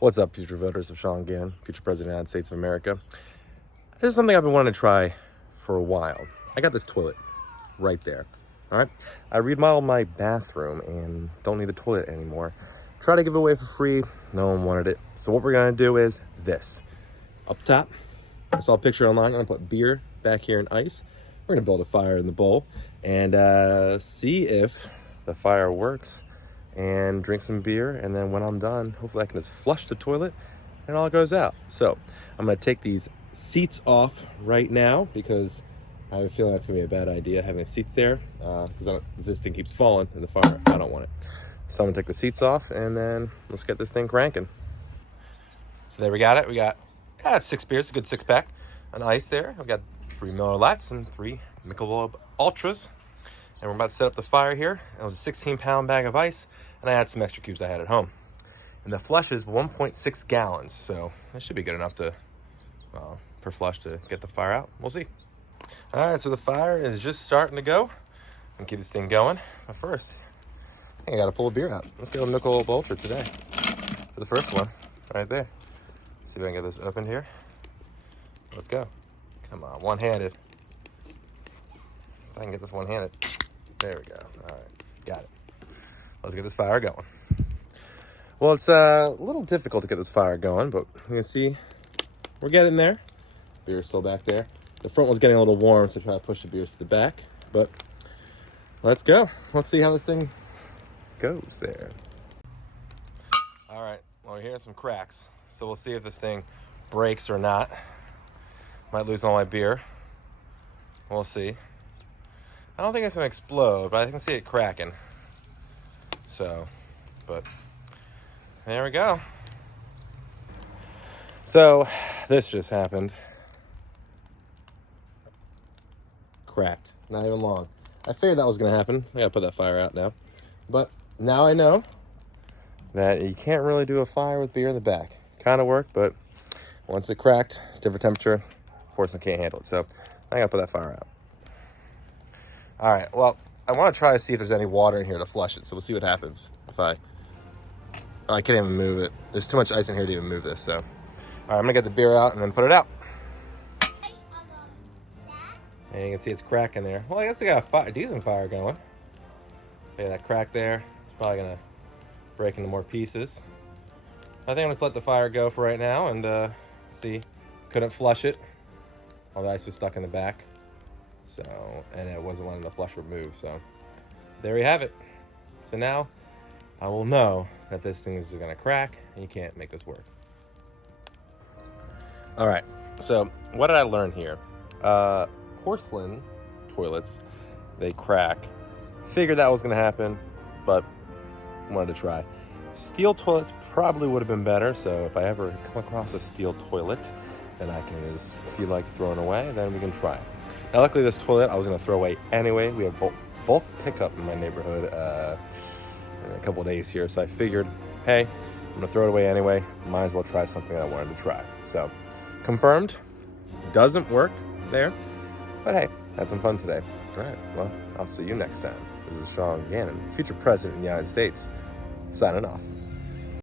What's up, future voters of Sean Gannon, future President of the United States of America? This is something I've been wanting to try for a while. I got this toilet right there, all right? I remodeled my bathroom and don't need the toilet anymore. Try to give it away for free, no one wanted it. So what we're gonna do is this. Up top, I saw a picture online, I'm gonna put beer back here in ice. We're gonna build a fire in the bowl and see if the fire works and drink some beer, and then when I'm done, hopefully I can just flush the toilet and all goes out. So I'm gonna take these seats off right now because I have a feeling that's gonna be a bad idea having the seats there because if this thing keeps falling in the fire, I don't want it. So I'm gonna take the seats off and then let's get this thing cranking. So there we got it. We got 6 beers, a good 6-pack on ice there. We got 3 Miller Lights and 3 Michelob Ultras. And we're about to set up the fire here. It was a 16-pound bag of ice, and I had some extra cubes I had at home. And the flush is 1.6 gallons, so that should be good enough to per flush to get the fire out. We'll see. All right, so the fire is just starting to go. I'm gonna keep this thing going. But first, I think I gotta pull a beer out. Let's go Michelob Ultra today for the first one, right there. See if I can get this opened here. Let's go. Come on, one-handed. If I can get this one-handed. There we go. All right, got it. Let's get this fire going. Well, it's a little difficult to get this fire going, but you can see we're getting there. Beer's still back there. The front one's getting a little warm, so try to push the beers to the back. But let's go. Let's see how this thing goes there. All right, well, we're hearing some cracks, so we'll see if this thing breaks or not. Might lose all my beer. We'll see. I don't think it's gonna explode, but I can see it cracking. So, but there we go. So this just happened. Cracked, not even long. I figured that was gonna happen. I gotta put that fire out now. But now I know that you can't really do a fire with beer in the back. Kind of worked, but once it cracked, different temperature, of course I can't handle it. So I gotta put that fire out. All right, well, I want to try to see if there's any water in here to flush it, so we'll see what happens if I can't even move it. There's too much ice in here to even move this, so. All right, I'm gonna get the beer out and then put it out. And you can see it's cracking there. Well, I guess they got a decent fire going. Yeah, that crack there, it's probably gonna break into more pieces. I think I'm just let the fire go for right now and see. Couldn't flush it. All the ice was stuck in the back. So, and it wasn't letting the flusher move, so there you have it. So now I will know that this thing is gonna crack and you can't make this work. All right, so what did I learn here? Porcelain toilets, they crack. Figured that was gonna happen, but wanted to try. Steel toilets probably would have been better, so if I ever come across a steel toilet that I can just feel like throwing away, then we can try it. Now, luckily, this toilet I was going to throw away anyway. We have bulk pickup in my neighborhood in a couple of days here. So I figured, hey, I'm going to throw it away anyway. Might as well try something I wanted to try. So, confirmed, doesn't work there. But hey, had some fun today. All right, well, I'll see you next time. This is Sean Gannon, future president of the United States, signing off.